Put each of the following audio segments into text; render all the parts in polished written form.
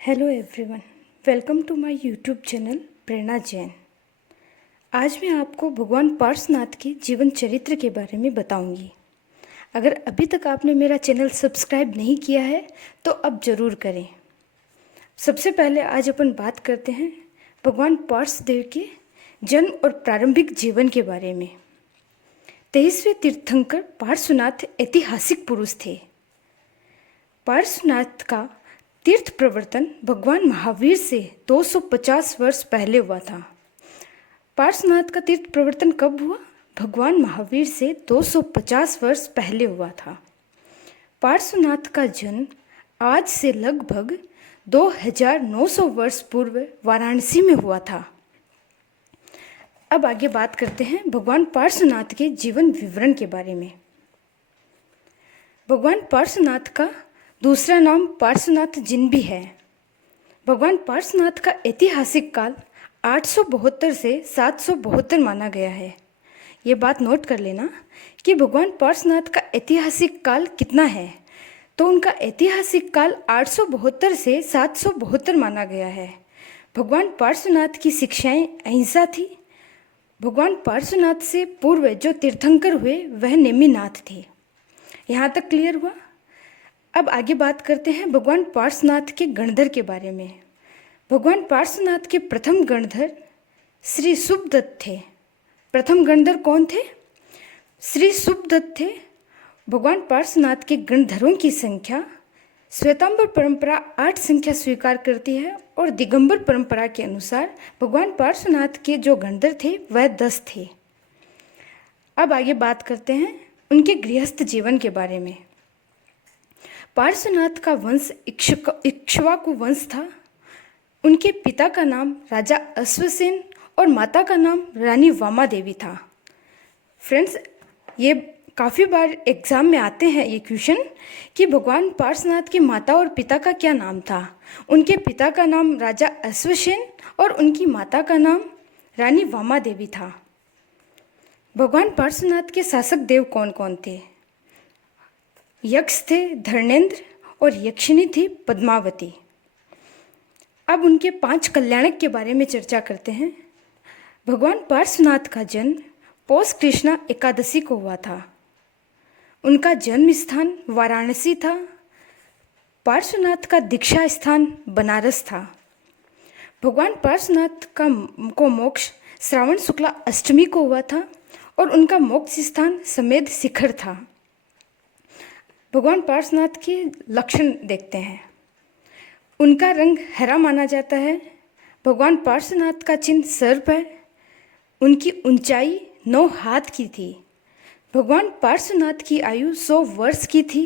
Hello everyone, welcome to my YouTube channel Prerna Jain. आज मैं आपको भगवान पार्श्वनाथ के जीवन चरित्र के बारे में बताऊंगी। अगर अभी तक आपने मेरा चैनल सब्सक्राइब नहीं किया है तो अब ज़रूर करें। सबसे पहले आज अपन बात करते हैं भगवान पार्श्वदेव के जन्म और प्रारंभिक जीवन के बारे में। 23वें तीर्थंकर पार्श्वनाथ ऐतिहासिक पुरुष थे। पार्श्वनाथ का तीर्थ प्रवर्तन भगवान महावीर से 250 वर्ष पहले हुआ था। पार्श्वनाथ का तीर्थ प्रवर्तन कब हुआ? भगवान महावीर से 250 वर्ष पहले हुआ था। पार्श्वनाथ का जन्म आज से लगभग 2900 वर्ष पूर्व वाराणसी में हुआ था। अब आगे बात करते हैं भगवान पार्श्वनाथ के जीवन विवरण के बारे में। भगवान पार्श्वनाथ का दूसरा नाम पार्श्वनाथ जिन भी है। भगवान पार्श्वनाथ का ऐतिहासिक काल 872 से 772 माना गया है। ये बात नोट कर लेना कि भगवान पार्श्वनाथ का ऐतिहासिक काल कितना है। तो उनका ऐतिहासिक काल 872 से 772 माना गया है। भगवान पार्श्वनाथ की शिक्षाएं अहिंसा थी। भगवान पार्श्वनाथ से पूर्व जो तीर्थंकर हुए वह नेमिनाथ थे। यहाँ तक क्लियर हुआ। अब आगे बात करते हैं भगवान पार्श्वनाथ के गणधर के बारे में। भगवान पार्श्वनाथ के प्रथम गणधर श्री सुबदत्त थे। प्रथम गणधर कौन थे? श्री सुबदत्त थे। भगवान पार्श्वनाथ के गणधरों की संख्या श्वेतांबर परंपरा 8 संख्या स्वीकार करती है और दिगंबर परंपरा के अनुसार भगवान पार्श्वनाथ के जो गणधर थे वह 10 थे। अब आगे बात करते हैं उनके गृहस्थ जीवन के बारे में। पार्श्वनाथ का वंश इक्ष्वाकु वंश था। उनके पिता का नाम राजा अश्वसेन और माता का नाम रानी वामा देवी था। फ्रेंड्स, ये काफ़ी बार एग्ज़ाम में आते हैं ये क्वेश्चन कि भगवान पार्श्वनाथ की माता और पिता का क्या नाम था। उनके पिता का नाम राजा अश्वसेन और उनकी माता का नाम रानी वामा देवी था। भगवान पार्श्वनाथ के शासक देव कौन कौन थे? यक्ष थे धर्मेंद्र और यक्षिणी थी पद्मावती। अब उनके 5 कल्याणक के बारे में चर्चा करते हैं। भगवान पार्श्वनाथ का जन्म पौष कृष्णा एकादशी को हुआ था। उनका जन्म स्थान वाराणसी था। पार्श्वनाथ का दीक्षा स्थान बनारस था। भगवान पार्श्वनाथ को मोक्ष श्रावण शुक्ला अष्टमी को हुआ था और उनका मोक्ष स्थान समेध शिखर था। भगवान पार्श्वनाथ के लक्षण देखते हैं। उनका रंग हरा माना जाता है। भगवान पार्श्वनाथ का चिन्ह सर्प है। उनकी ऊंचाई 9 हाथ की थी। भगवान पार्श्वनाथ की आयु 100 वर्ष की थी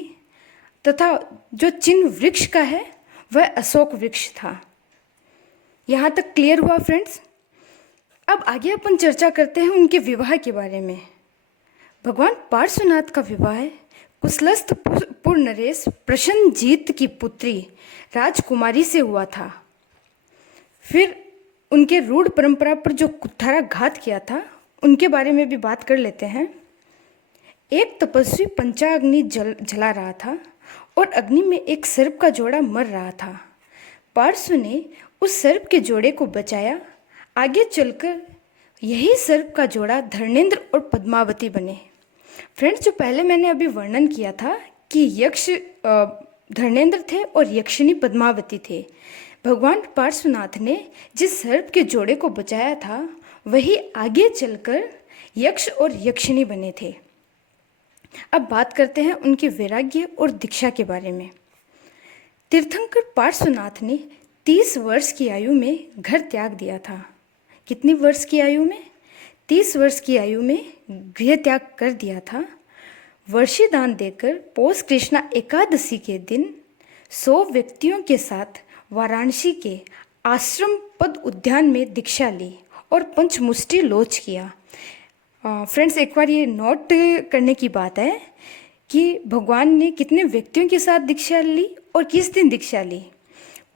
तथा जो चिन्ह वृक्ष का है वह अशोक वृक्ष था। यहाँ तक क्लियर हुआ फ्रेंड्स। अब आगे अपन चर्चा करते हैं उनके विवाह के बारे में। भगवान पार्श्वनाथ का विवाह कुशलस्थ नरेश प्रसन्नजीत की पुत्री राजकुमारी से हुआ था। फिर उनके रूढ़ परंपरा पर जो कुठाराघात किया था उनके बारे में भी बात कर लेते हैं। एक तपस्वी पंचाग्नि जला रहा था और अग्नि में एक सर्प का जोड़ा मर रहा था। पार्श्व ने उस सर्प के जोड़े को बचाया। आगे चलकर यही सर्प का जोड़ा धर्मेंद्र और पद्मावती बने। फ्रेंड्स, जो पहले मैंने अभी वर्णन किया था कि यक्ष धर्मेंद्र थे और यक्षिणी पद्मावती थे, भगवान पार्श्वनाथ ने जिस सर्प के जोड़े को बचाया था वही आगे चलकर यक्ष और यक्षिणी बने थे। अब बात करते हैं उनके वैराग्य और दीक्षा के बारे में। तीर्थंकर पार्श्वनाथ ने 30 वर्ष की आयु में घर त्याग दिया था। कितनी वर्ष की आयु में? 30 वर्ष की आयु में गृह त्याग कर दिया था। वर्षी दान देकर पौष कृष्णा एकादशी के दिन 100 व्यक्तियों के साथ वाराणसी के आश्रम पद उद्यान में दीक्षा ली और पंचमुष्टि लोच किया। फ्रेंड्स, एक बार ये नोट करने की बात है कि भगवान ने कितने व्यक्तियों के साथ दीक्षा ली और किस दिन दीक्षा ली।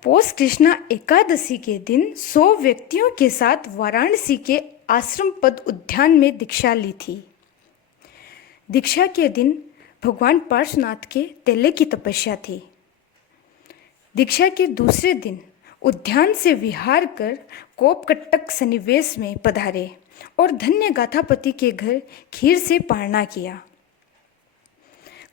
पौष कृष्णा एकादशी के दिन 100 व्यक्तियों के साथ वाराणसी के आश्रम पद उद्यान में दीक्षा ली थी। दीक्षा के दिन भगवान पार्श्वनाथ के तेले की तपस्या थी। दीक्षा के दूसरे दिन उद्यान से विहार कर कोपकट्टक सन्निवेश में पधारे और धन्य गाथापति के घर खीर से पारणा किया।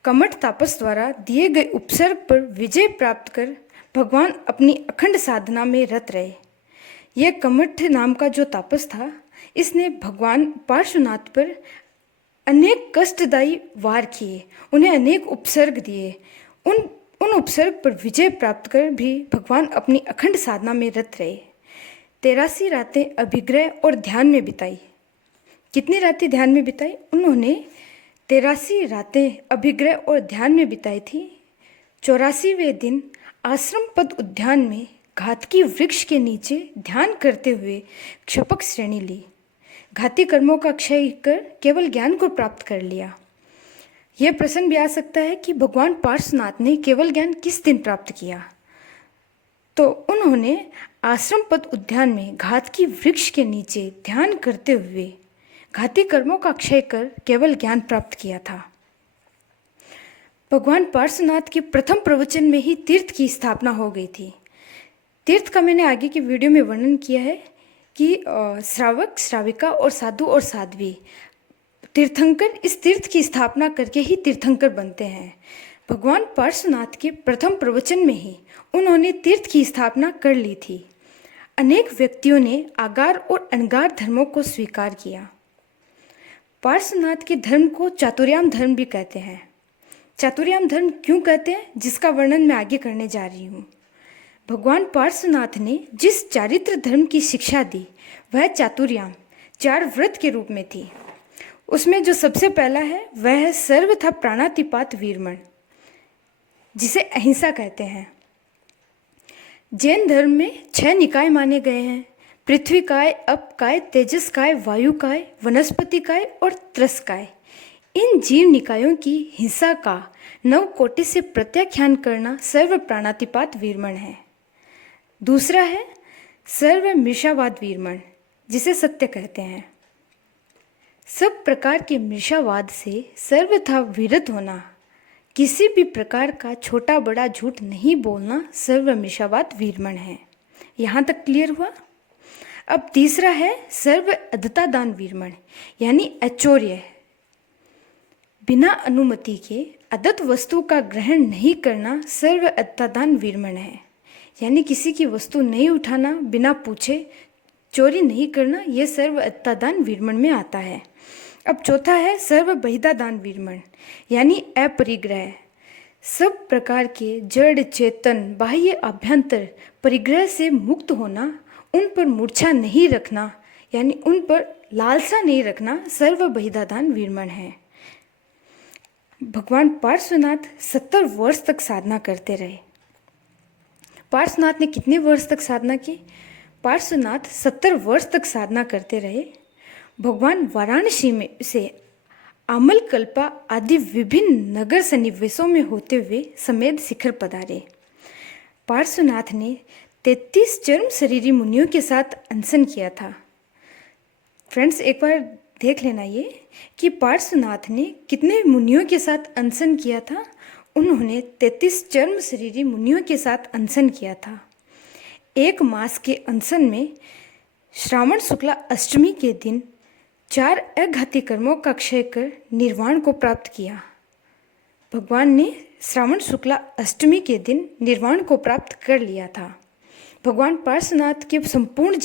कमठ तापस द्वारा दिए गए उपसर्ग पर विजय प्राप्त कर भगवान अपनी अखंड साधना में रत रहे। यह कमठ नाम का जो तापस था, इसने भगवान पार्श्वनाथ पर अनेक कष्टदायी वार किए, उन्हें अनेक उपसर्ग दिए। उन उपसर्ग पर विजय प्राप्त कर भी भगवान अपनी अखंड साधना में रत रहे। 83 रातें अभिग्रह और ध्यान में बिताई। कितनी रातें ध्यान में बिताई? उन्होंने 83 रातें अभिग्रह और ध्यान में बिताई थी। 84वें दिन आश्रम पद उद्यान में घातकी वृक्ष के नीचे ध्यान करते हुए क्षपक श्रेणी ली। घाती कर्मों का क्षय कर केवल ज्ञान को प्राप्त कर लिया। यह प्रश्न भी आ सकता है कि भगवान पार्श्वनाथ ने केवल ज्ञान किस दिन प्राप्त किया? तो उन्होंने आश्रम पद उद्यान में घातकी वृक्ष के नीचे ध्यान करते हुए घाती कर्मों का क्षय कर केवल ज्ञान प्राप्त किया था। भगवान पार्श्वनाथ के प्रथम प्रवचन में ही तीर्थ की स्थापना हो गई थी। तीर्थ का मैंने आगे की वीडियो में वर्णन किया है कि श्रावक, श्राविका और साधु और साध्वी तीर्थंकर इस तीर्थ की स्थापना करके ही तीर्थंकर बनते हैं। भगवान पार्श्वनाथ के प्रथम प्रवचन में ही उन्होंने तीर्थ की स्थापना कर ली थी। अनेक व्यक्तियों ने आगार और अनगार धर्मों को स्वीकार किया। पार्श्वनाथ के धर्म को चातुर्याम धर्म भी कहते हैं। चातुर्याम धर्म क्यों कहते हैं, जिसका वर्णन मैं आगे करने जा रही हूँ। भगवान पार्श्वनाथ ने जिस चारित्र धर्म की शिक्षा दी वह चातुर्याम 4 व्रत के रूप में थी। उसमें जो सबसे पहला है वह है सर्वथा प्राणातिपात वीरमण, जिसे अहिंसा कहते हैं। जैन धर्म में 6 निकाय माने गए हैं: पृथ्वी काय, अप काय, तेजस काय, वायु काय, वनस्पति काय और त्रस काय। इन जीव निकायों की हिंसा का 9 कोटि से प्रत्याख्यान करना सर्व प्राणातिपात वीरमण है। दूसरा है सर्व मृषावाद वीरमण, जिसे सत्य कहते हैं। सब प्रकार के मृषावाद से सर्वथा विरत होना, किसी भी प्रकार का छोटा बड़ा झूठ नहीं बोलना सर्व मृषावाद वीरमण है। यहाँ तक क्लियर हुआ? अब तीसरा है सर्व अधता दान वीरमण, यानी ऐश्वर्य। बिना अनुमति के अदत्त वस्तु का ग्रहण नहीं करना सर्व अधता दान वीरमण है, यानी किसी की वस्तु नहीं उठाना, बिना पूछे चोरी नहीं करना, यह सर्व अधता दान वीरमण में आता है। अब चौथा है सर्व बहिदा दान वीरमण, यानी अपरिग्रह। सब प्रकार के जड़ चेतन बाह्य आभ्यंतर परिग्रह से मुक्त होना, उन पर मूर्छा नहीं रखना, यानी उन पर लालसा नहीं रखना सर्व बहिदा दान वीरमण है। भगवान पार्श्वनाथ 70 वर्ष तक साधना करते रहे। पार्श्वनाथ ने कितने वर्ष तक साधना की? पार्श्वनाथ 70 वर्ष तक साधना करते रहे। भगवान वाराणसी में से आमलकल्पा आदि विभिन्न नगर सन्निवेशों में होते हुए समेध शिखर पधारे। पार्श्वनाथ ने 33 चर्म शरीरी मुनियों के साथ अनशन किया था। फ्रेंड्स, एक बार देख लेना ये कि पार्श्वनाथ ने कितने मुनियों के साथ अनशन किया था। उन्होंने 33 चर्म शरीरी मुनियों के साथ अनशन किया था। 1 मास के अनशन में श्रावण शुक्ला अष्टमी के दिन 4 अघाती कर्मों का क्षय कर निर्वाण को प्राप्त किया। भगवान ने श्रावण शुक्ला अष्टमी के दिन निर्वाण को प्राप्त कर लिया था। भगवान पार्श्वनाथ के संपूर्ण